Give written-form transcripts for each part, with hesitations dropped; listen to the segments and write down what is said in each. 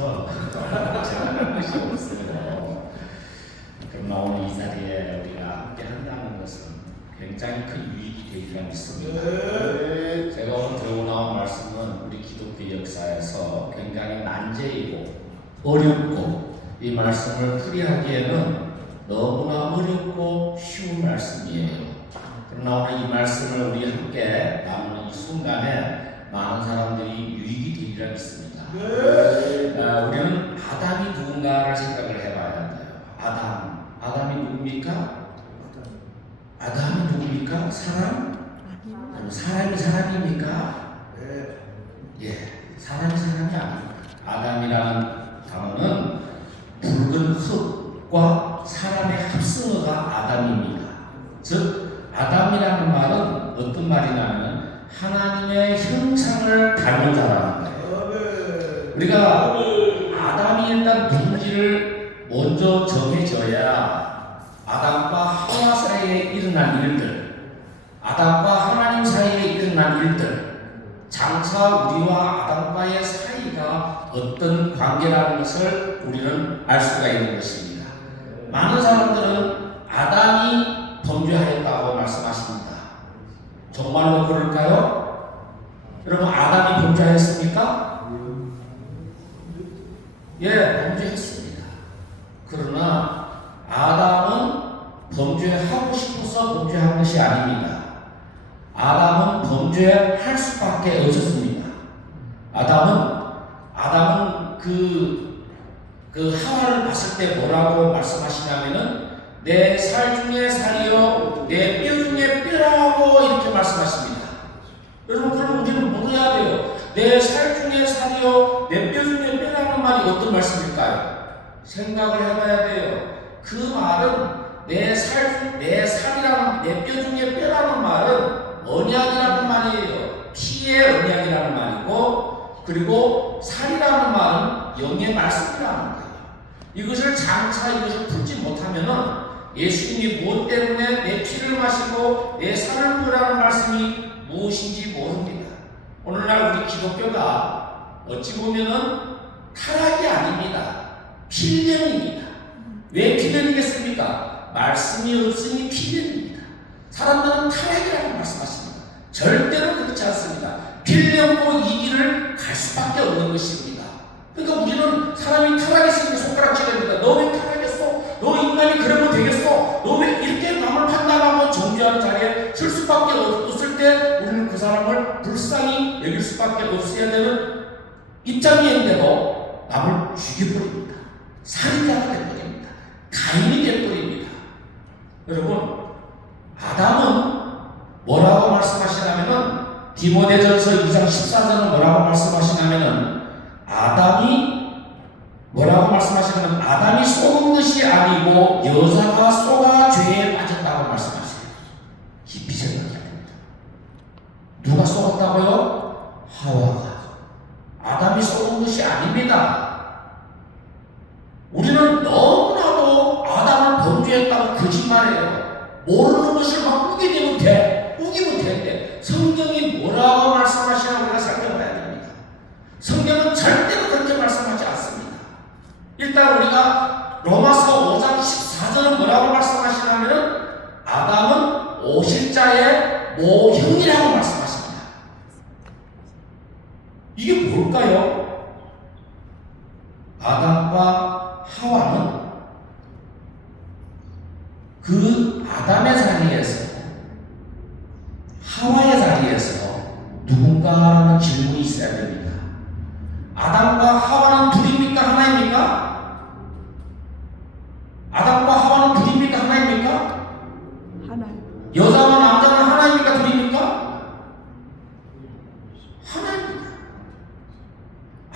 있어서 제가 것이 없어요. 그러나 오늘 이 자리에 우리가 함께 한다는 것은 굉장히 큰 유익이 되리라 믿습니다. 제가 오늘 들고 나온 말씀은 우리 기독교 역사에서 굉장히 난제이고 어렵고 이 말씀을 풀이하기에는 너무나 어렵고 쉬운 말씀이에요. 그러나 오늘 이 말씀을 우리 함께 나누는 이 순간에 많은 사람들이 유익이 되리라 믿습니다. 우리는 아담이 누군가를 생각을 해봐야 돼요. 아담이 누굽니까? 아담이 누굽니까? 사람? 아니면 사람이 사람입니까? 예, 사람이 사람이 아닙니다. 아담이라는 단어는 붉은 흙과 사람의 합성어가 아담입니다. 즉 아담이라는 말은 어떤 말이냐면 하나님의 형상을 닮은 자라는 거예요. 우리가 아담이 일단 누군지를 먼저 정해져야 아담과 하와 사이에 일어난 일들, 아담과 하나님 사이에 일어난 일들, 장차 우리와 아담과의 사이가 어떤 관계라는 것을 우리는 알 수가 있는 것입니다. 많은 사람들은 아담이 범죄하였다고 말씀하십니다. 정말로 그럴까요? 여러분 아담이 범죄하였습니까? 예, 범죄했습니다. 그러나 아담은 범죄하고 싶어서 범죄한 것이 아닙니다. 아담은 범죄할 수밖에 없었습니다. 아담은 그 하와를 봤을 때 뭐라고 말씀하시냐면은 내 살 중에 살이요 내 뼈 중에 뼈라고 이렇게 말씀하십니다. 여러분 그럼 우리는 물어야 돼요. 내 살 중에 살이요 내 뼈 중에 뼈라는 말이 어떤 말씀일까요? 생각을 해봐야 돼요. 그 말은 내 살이라는 내 뼈 중에 뼈라는 말은 언약이라는 말이에요. 피의 언약이라는 말이고 그리고 살이라는 말은 영의 말씀이라는 거예요. 이것을 장차 이것을 풀지 못하면은 예수님이 무엇 때문에 내 피를 마시고 내 살을 부으라는 말씀이 무엇인지 모릅니다. 오늘날 우리 기독교가 어찌 보면은 타락이 아닙니다. 필연입니다. 왜 필연이겠습니까? 말씀이 없으니 필연입니다. 사람들은 타락이라고 말씀하십니다. 절대로 그렇지 않습니다. 필연고 이 길을 갈 수밖에 없는 것입니다. 그러니까 우리는 사람이 타락했으니까 손가락질을 합니다. 너 왜 타락했어? 너 인간이 그러면 되겠어? 너 왜 이렇게 남을 판단하고 정죄하는 자리에 설 수밖에 없을 때 우리는 그 사람을 불쌍히 여길 수밖에 없어야 되는 입장이었는데도 남을 죽여버립니다. 살인자가 되어버립니다. 가인이 되어버립니다. 여러분 아담은 뭐라고 말씀하시냐면은 디모데전서 2장 14절은 뭐라고 말씀하시냐면은 아담이 속은 것이 아니고 여자가 속아 죄에 빠졌다고 말씀하세요. 깊이 생각해야 됩니다. 누가 속았다고요? 하와가. 아담이 속은 것이 아닙니다. 우리는 너무나도 아담을 범죄했다고 거짓말해요. 모르는 것을 막 우기면 되는데 성경이 뭐라고 말씀하시나 우리가 살펴봐야 됩니다. 성경은 절대로 그렇게 말씀하지 않습니다. 일단 우리가 로마서 5장 14절은 뭐라고 말씀하시냐면 아담은 오실자의 모형이라고 말씀하십니다. 이게 뭘까요? 아담과 하와는 그 아담의 자리에서 하와의 자리에서 누군가라는 질문이 있어야 됩니다. 아담과 하와는 둘입니까? 하나입니까? 아담과 하와는 둘입니까? 하나입니까? 하나. 여자와 남자는 하나입니까? 둘입니까? 하나입니다.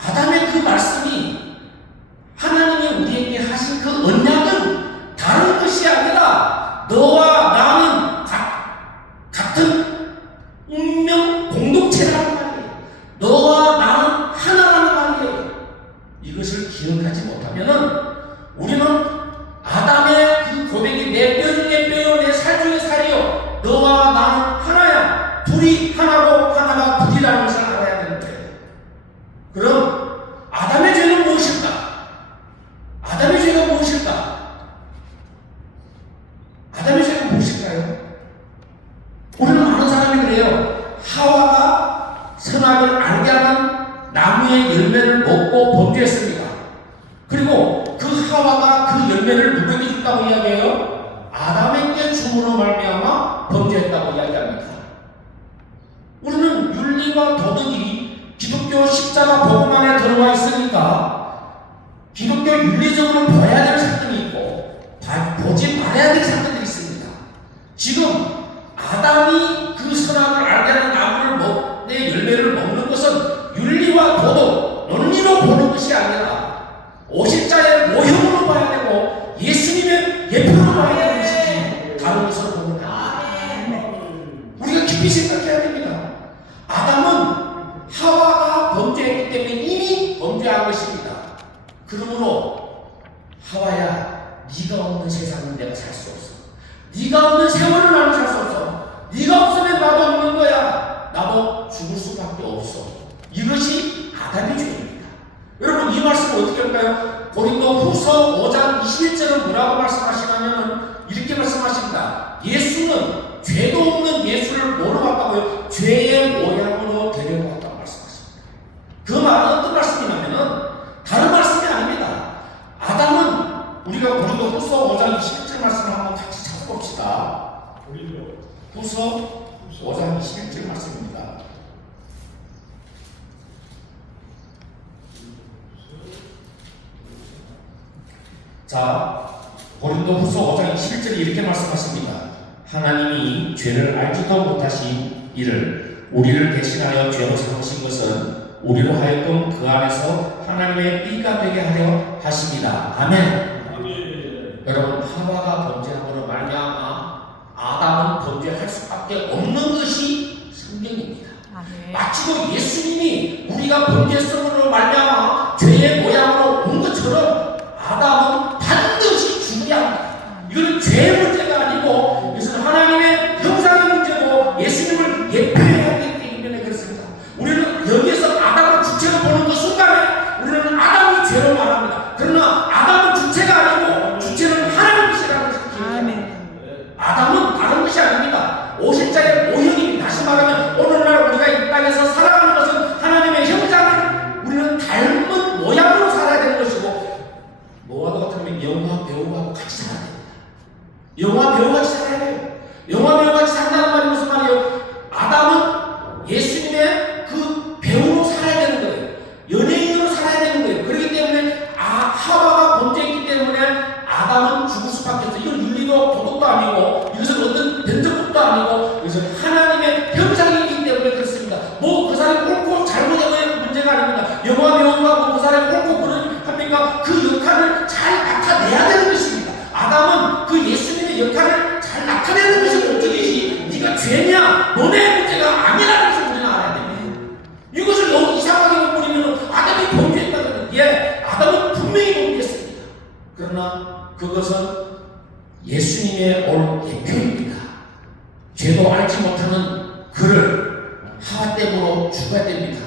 아담의 그 말씀이 하나님이 우리에게 하신 그 언약은 다른 것이 아니라 너와 나는 같은 운명 공동체라는 말이에요. 너와 나는 하나라는 말이에요. 이것을 기억하지 못하면은 우리는 아담의 그 고백이 내 뼈 중에 뼈요 내 살 중에 살이요 너와 나는 하나야. 둘이 하나고 하나가 둘이라는 것을 알아야 되는 거예요. 그럼 아담의 죄는 무엇일까? 그리고 그 하와가 그 열매를 누구에게 줬다고 이야기해요? 아담에게 줌으로 말미암아 범죄했다고 이야기합니다. 우리는 윤리와 도덕이 기독교 십자가 복음 안에 들어와 있으니까 기독교 윤리적으로 봐야 될 사건이 있고 보지 말아야 될 사건들이 있습니다. 지금 아담이 그 선악을 알게 하는 나무의 열매를 먹는 것은 윤리와 도덕, 논리로 보는 것이 아니라 오십자의 모형으로 봐야 되고 예수님의 예표로 봐야 되는 것이지 다른 것으로 보는 거야. 우리가 깊이 생각해야 됩니다. 아담은 하와가 범죄했기 때문에 이미 범죄한 것입니다. 그러므로 하와야, 네가 없는 세상은 내가 살 수 없어. 네가 없는 세월을 나는 살 수 없어. 네가 없으면 나도 없는 거야. 나도 죽을 수밖에 없어. 이것이 아담의 죄입니다. 여러분, 이 말씀을 어떻게 할까요? 고린도 후서 5장 21절은 뭐라고 말씀하시냐면 이렇게 말씀하십니다. 예수는 죄도 없는 예수를 뭐로 왔다고요? 죄의 모양으로 데려왔다고 말씀하십니다. 그 말은 어떤 말씀이냐면은 다른 말씀이 아닙니다. 아담은 우리가 고린도 후서 5장 21절 말씀을 한번 같이 찾아봅시다. 후서 5장 21절 말씀입니다. 자, 고린도 후서 5장 21절이 이렇게 말씀하십니다. 하나님이 죄를 알지도 못하신 이를 우리를 대신하여 죄로 삼으신 것은 우리로 하여금 그 안에서 하나님의 삐가 되게 하려 하십니다. 아멘. 여러분, 하와가 범죄함으로 말미암아 아담은 범죄할 수밖에 없는 것이 성경입니다. 마치고 예수님이 우리가 범죄성으로 말미암아 죄의 모양으로 온 것처럼 아담은 반드시 죽어야 합니다. 이거는 죄의 문제가 아니고 이것은 하나님의 형상의 문제고 예수님을 예표해야 하기 때문에 그렇습니다. 우리는 여기에서 아담을 주체로 보는 그 순간에 우리는 아담이 죄로 말합니다. 그러나 아담은 주체가 아니고 주체는 하나님이시라는 것입니다. 아담은 다른 것이 아닙니다. 오십자의 모형입니다. 다시 말하면 오늘날 우리가 이 땅에서 살아가는 것은 하나님의 형상을 우리는 닮은 모양으로 살아야 되는 것이고, 뭐와도 같으면 영화 배우하고 같이 살아야 됩니다. 영화 배우같이 살아야 돼요. 영화 배우같이 산다는 말이 무슨 말이에요? 아담은 예수님의 그 배우로 살아야 되는 거예요. 연예인으로 살아야 되는 거예요. 그렇기 때문에 하와가 범죄했기 때문에 아담은 죽을 수밖에 없어요. 이건 윤리도 도덕도 아니고 이것은 어떤 변정법도 아니고 이것은 하나님의 형상이기 때문에 그렇습니다. 뭐 그 사람이 옳고 잘못의 문제가 아닙니다. 영화 배우가 그 사람이 옳고 그러니까 그 역할을 잘 나타내야 되는 것입니다. 아담은 그 예수님의 역할을 잘 나타내는 것이 목적이지 네가 죄냐 너네 문제가 아니라는 것을 우리는 알아야 됩니다. 이것을 너무 이상하게 보면 아담이 범죄했다는 아담은 분명히 범죄했습니다. 그러나 그것은 예수님의 올 예표입니다. 죄도 알지 못하는 그를 하와댐으로 죽어야 됩니다.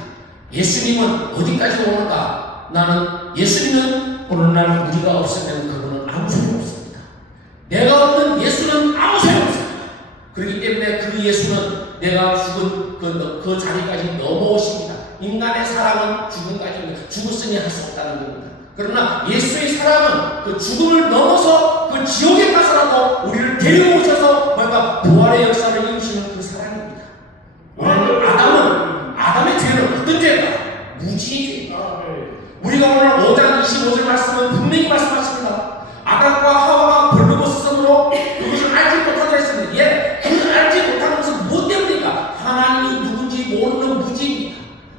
예수님은 어디까지 오는가? 나는 예수님은 오늘날 우리가 없으면 그거는 아무 소용없습니다. 내가 없는 예수는 아무 소용없습니다. 그렇기 때문에 그 예수는 내가 죽은 그 자리까지 넘어오십니다. 인간의 사랑은 죽음까지입니다. 죽었으니 할 수 없다는 겁니다. 그러나 예수의 사랑은 그 죽음을 넘어서 그 지옥에 가서라도 우리를 데려오셔서 뭔가 부활의 역사를 이루시는 그 사랑입니다. 오늘 아담의 죄는 어떤 죄인가? 무지의 죄입니다. 우리가 오늘 5장 25절 말씀은 분명히 말씀하십니다. 아담과 하와가 벌거벗음으로 그것을 알지 못하게 했습니다. 그 알지 못하는 것은 무엇 때문입니까? 하나님이 누군지 모르는 무지입니다.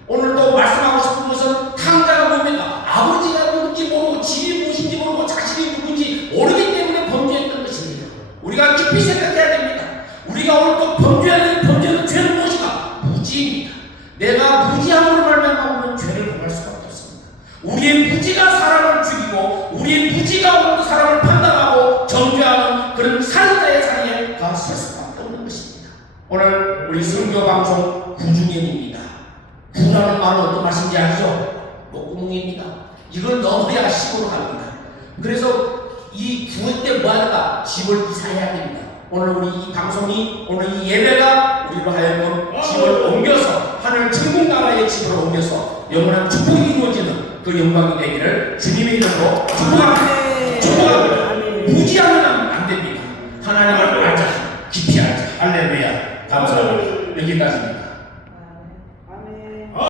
오늘도 말씀하고 싶은 것은 탕자가 뭡니까? 아버지가 누군지 모르고 집이 무엇인지 모르고 자식이 누군지 모르기 때문에 범죄했던 것입니다. 우리가 깊이 생각해야 됩니다. 우리가 오늘 또 범죄하는 죄는 무엇인가? 무지입니다. 내가 무지함으로 말미암아 죄를 범할 수밖에 없습니다. 우리의 무지가 사람을 죽이고 우리의 무지가 오늘도 사람을 판단하고 정죄하는 그런 살인자의 자리에 가설 수밖에 없는 것입니다. 오늘 우리 선교 방송 9주년입니다. 구라는 말은 어떤 말인지 아시죠? 목구멍입니다. 이걸 넘어야 시골로 갑니다. 그래서 이 9회 때 뭐 하는가? 집을 이사해야 됩니다. 오늘 우리 이 방송이, 오늘 이 예배가 우리로 하여금 집을 옮겨서 하늘 천국 나라의 집으로 옮겨서 영원한 축복이 이루어지는 그 영광이 되기를 주님의 이름으로 축복합니다. 축복합니다. 무지하면 안 됩니다. 하나님을 알자, 깊이 알자. 할렐루야. 감사합니다. 여기까지입니다.